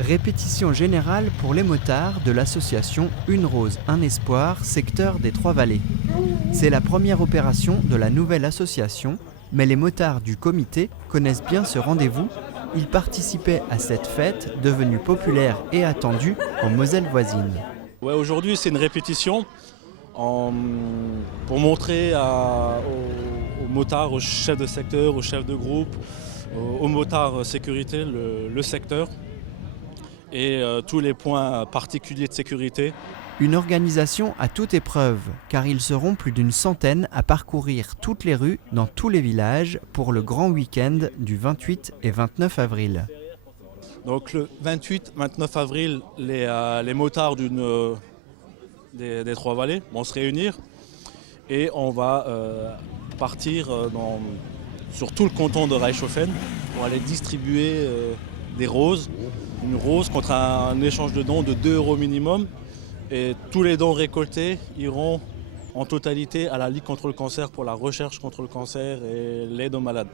Répétition générale pour les motards de l'association Une Rose, un Espoir, secteur des Trois-Vallées. C'est la première opération de la nouvelle association, mais les motards du comité connaissent bien ce rendez-vous. Ils participaient à cette fête devenue populaire et attendue en Moselle voisine. Ouais, aujourd'hui, c'est une répétition pour montrer aux motards, aux chefs de secteur, aux chefs de groupe, aux motards sécurité, le secteur et tous les points particuliers de sécurité. Une organisation à toute épreuve, car ils seront plus d'une centaine à parcourir toutes les rues dans tous les villages pour le grand week-end du 28 et 29 avril. Donc le 28-29 avril, les motards des Trois-Vallées vont se réunir et on va partir sur tout le canton de Reichshoffen pour aller distribuer des roses. Une rose contre un échange de dons de 2 € minimum. Et tous les dons récoltés iront en totalité à la Ligue contre le cancer pour la recherche contre le cancer et l'aide aux malades.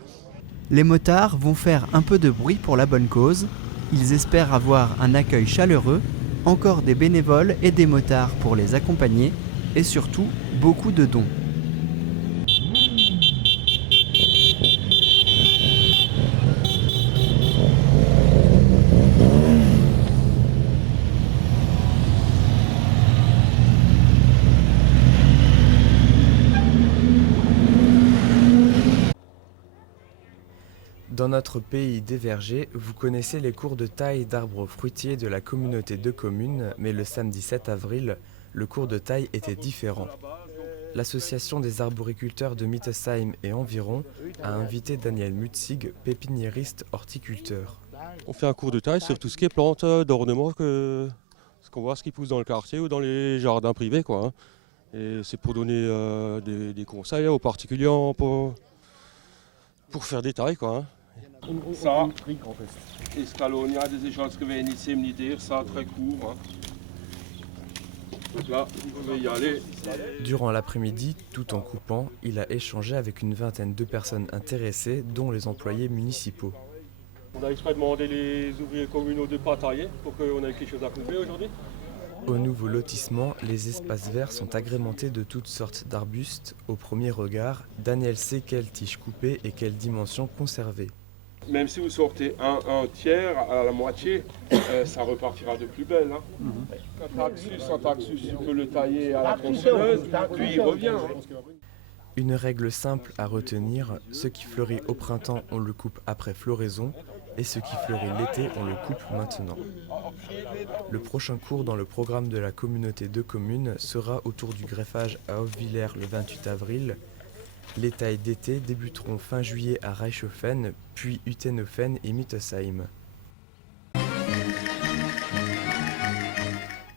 Les motards vont faire un peu de bruit pour la bonne cause. Ils espèrent avoir un accueil chaleureux, encore des bénévoles et des motards pour les accompagner et surtout beaucoup de dons. Dans notre pays des vergers, vous connaissez les cours de taille d'arbres fruitiers de la communauté de communes, mais le samedi 7 avril, le cours de taille était différent. L'association des arboriculteurs de Mittesheim et environ a invité Daniel Mutzig, pépiniériste horticulteur. On fait un cours de taille sur tout ce qui est plantes d'ornement, ce qu'on voit, ce qui pousse dans le quartier ou dans les jardins privés, quoi. Et c'est pour donner des conseils aux particuliers pour faire des tailles, quoi. Ça, Escalonia, das ist als gewesen ziemlich ça très court. Donc là, vous pouvez y aller. Durant l'après-midi, tout en coupant, il a échangé avec une vingtaine de personnes intéressées, dont les employés municipaux. On a exprès demandé les ouvriers communaux de ne pas tailler pour qu'on ait quelque chose à couper aujourd'hui. Au nouveau lotissement, les espaces verts sont agrémentés de toutes sortes d'arbustes. Au premier regard, Daniel sait quelle tige couper et quelle dimension conserver. Même si vous sortez un tiers à la moitié, ça repartira de plus belle. En taxus, tu peux le tailler à la tronçonneuse, puis il revient. Une règle simple à retenir, ce qui fleurit au printemps, on le coupe après floraison, et ce qui fleurit l'été, on le coupe maintenant. Le prochain cours dans le programme de la communauté de communes sera autour du greffage à Hofwiller le 28 avril. Les tailles d'été débuteront fin juillet à Reichshoffen, puis Utenhofen et Mittesheim.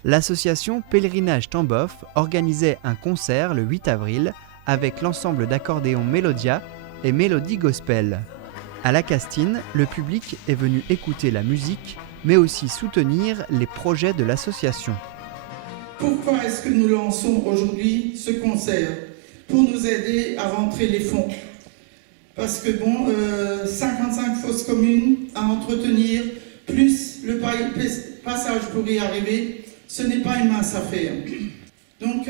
L'association Pèlerinage Tamboff organisait un concert le 8 avril avec l'ensemble d'accordéons Mélodia et Mélodie Gospel. À la Castine, le public est venu écouter la musique, mais aussi soutenir les projets de l'association. Pourquoi est-ce que nous lançons aujourd'hui ce concert? Pour nous aider à rentrer les fonds. Parce que 55 fosses communes à entretenir, plus le passage pour y arriver, ce n'est pas une mince affaire. Donc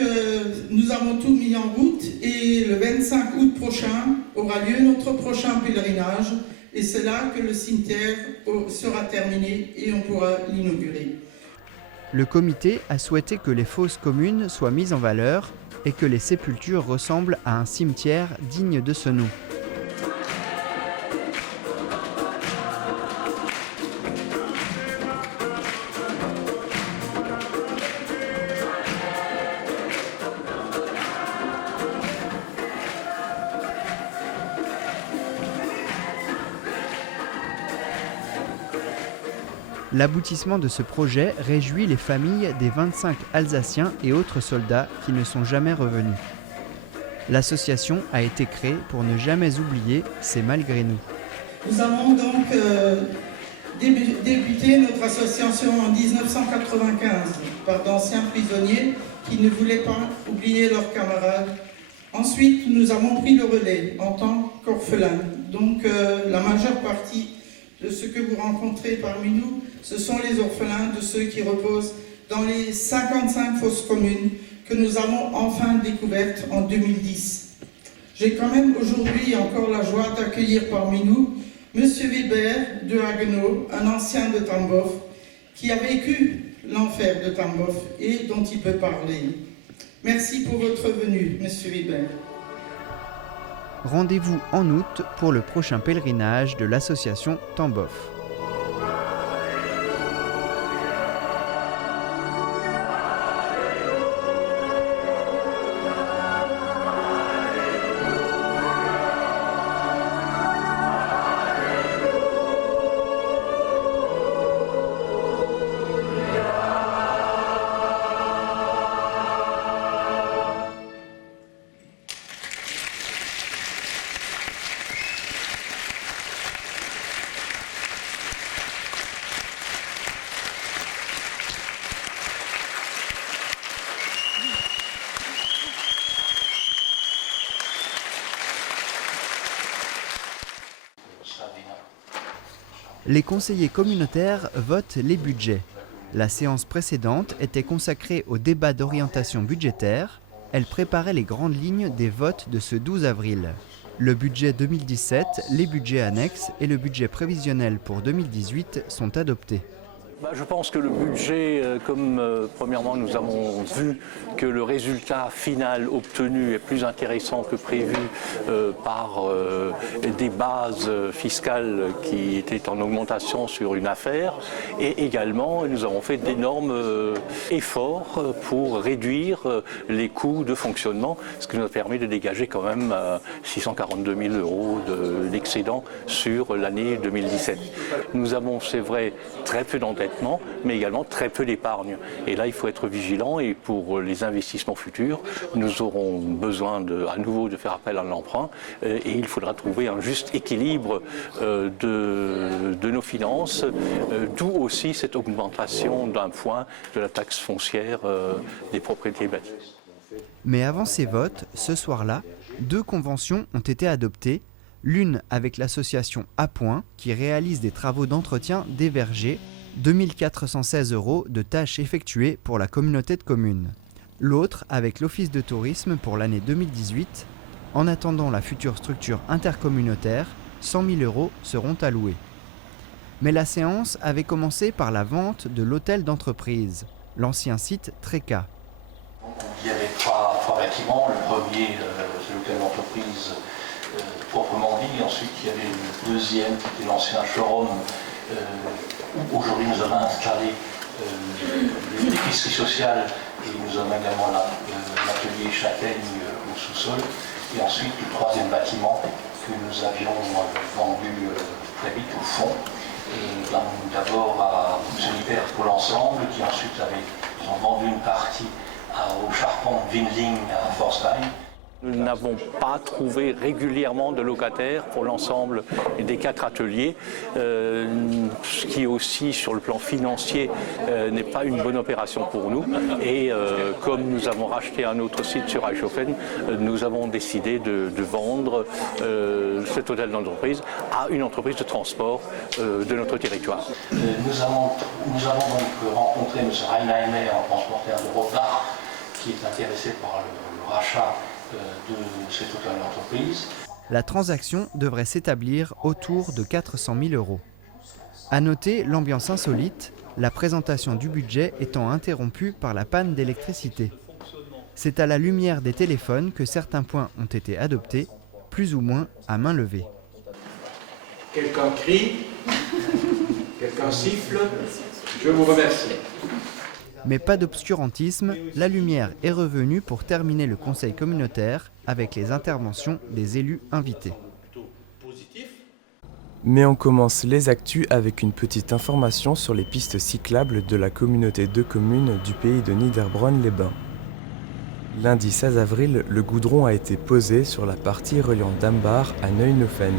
nous avons tout mis en route et le 25 août prochain aura lieu notre prochain pèlerinage et c'est là que le cimetière sera terminé et on pourra l'inaugurer. Le comité a souhaité que les fosses communes soient mises en valeur et que les sépultures ressemblent à un cimetière digne de ce nom. L'aboutissement de ce projet réjouit les familles des 25 Alsaciens et autres soldats qui ne sont jamais revenus. L'association a été créée pour ne jamais oublier ces malgré nous. Nous avons donc débuté notre association en 1995 par d'anciens prisonniers qui ne voulaient pas oublier leurs camarades. Ensuite, nous avons pris le relais en tant qu'orphelins. Donc la majeure partie de ce que vous rencontrez parmi nous, ce sont les orphelins de ceux qui reposent dans les 55 fosses communes que nous avons enfin découvertes en 2010. J'ai quand même aujourd'hui encore la joie d'accueillir parmi nous M. Weber de Haguenau, un ancien de Tambov, qui a vécu l'enfer de Tambov et dont il peut parler. Merci pour votre venue, M. Weber. Rendez-vous en août pour le prochain pèlerinage de l'association Tambov. Les conseillers communautaires votent les budgets. La séance précédente était consacrée au débat d'orientation budgétaire. Elle préparait les grandes lignes des votes de ce 12 avril. Le budget 2017, les budgets annexes et le budget prévisionnel pour 2018 sont adoptés. Je pense que le budget, premièrement nous avons vu que le résultat final obtenu est plus intéressant que prévu par des bases fiscales qui étaient en augmentation sur une affaire, et également nous avons fait d'énormes efforts pour réduire les coûts de fonctionnement, ce qui nous a permis de dégager quand même 642 000 € d'excédent sur l'année 2017. Nous avons, c'est vrai, très peu d'endettement, mais également très peu d'épargne. Et là, il faut être vigilant, et pour les investissements futurs, nous aurons besoin à nouveau de faire appel à l'emprunt, et il faudra trouver un juste équilibre de nos finances, d'où aussi cette augmentation d'un point de la taxe foncière des propriétés bâties. Mais avant ces votes, ce soir-là, 2 conventions ont été adoptées, l'une avec l'association Appoint, qui réalise des travaux d'entretien des vergers, 2 416 € de tâches effectuées pour la communauté de communes. L'autre avec l'Office de tourisme pour l'année 2018. En attendant la future structure intercommunautaire, 100 000 € seront alloués. Mais la séance avait commencé par la vente de l'hôtel d'entreprise, l'ancien site Tréca. Il y avait trois bâtiments. Le premier, c'est l'hôtel d'entreprise proprement dit. Ensuite, il y avait le deuxième, qui était l'ancien showroom, où aujourd'hui nous avons installé l'épicerie sociale, et nous avons également l'atelier châtaigne au sous-sol. Et ensuite, le troisième bâtiment que nous avions vendu très vite au fond. D'abord à M. Lippert pour l'ensemble, qui ensuite ont vendu une partie au charpente Windling à Forstheim. Nous n'avons pas trouvé régulièrement de locataires pour l'ensemble des 4 ateliers, ce qui aussi sur le plan financier n'est pas une bonne opération pour nous. Et comme nous avons racheté un autre site sur Eichhofen, nous avons décidé de vendre cet hôtel d'entreprise à une entreprise de transport de notre territoire. Nous avons donc rencontré M. Reinheimer, un transporteur de Rotterdam, qui est intéressé par le rachat de cette hôtel d'entreprise. La transaction devrait s'établir autour de 400 000 €. À noter l'ambiance insolite, la présentation du budget étant interrompue par la panne d'électricité. C'est à la lumière des téléphones que certains points ont été adoptés, plus ou moins à main levée. Quelqu'un crie, quelqu'un siffle, je vous remercie. Mais pas d'obscurantisme, la lumière est revenue pour terminer le conseil communautaire avec les interventions des élus invités. Mais on commence les actus avec une petite information sur les pistes cyclables de la communauté de communes du pays de Niederbronn-les-Bains. Lundi 16 avril, le goudron a été posé sur la partie reliant Dambach à Neuenhofen.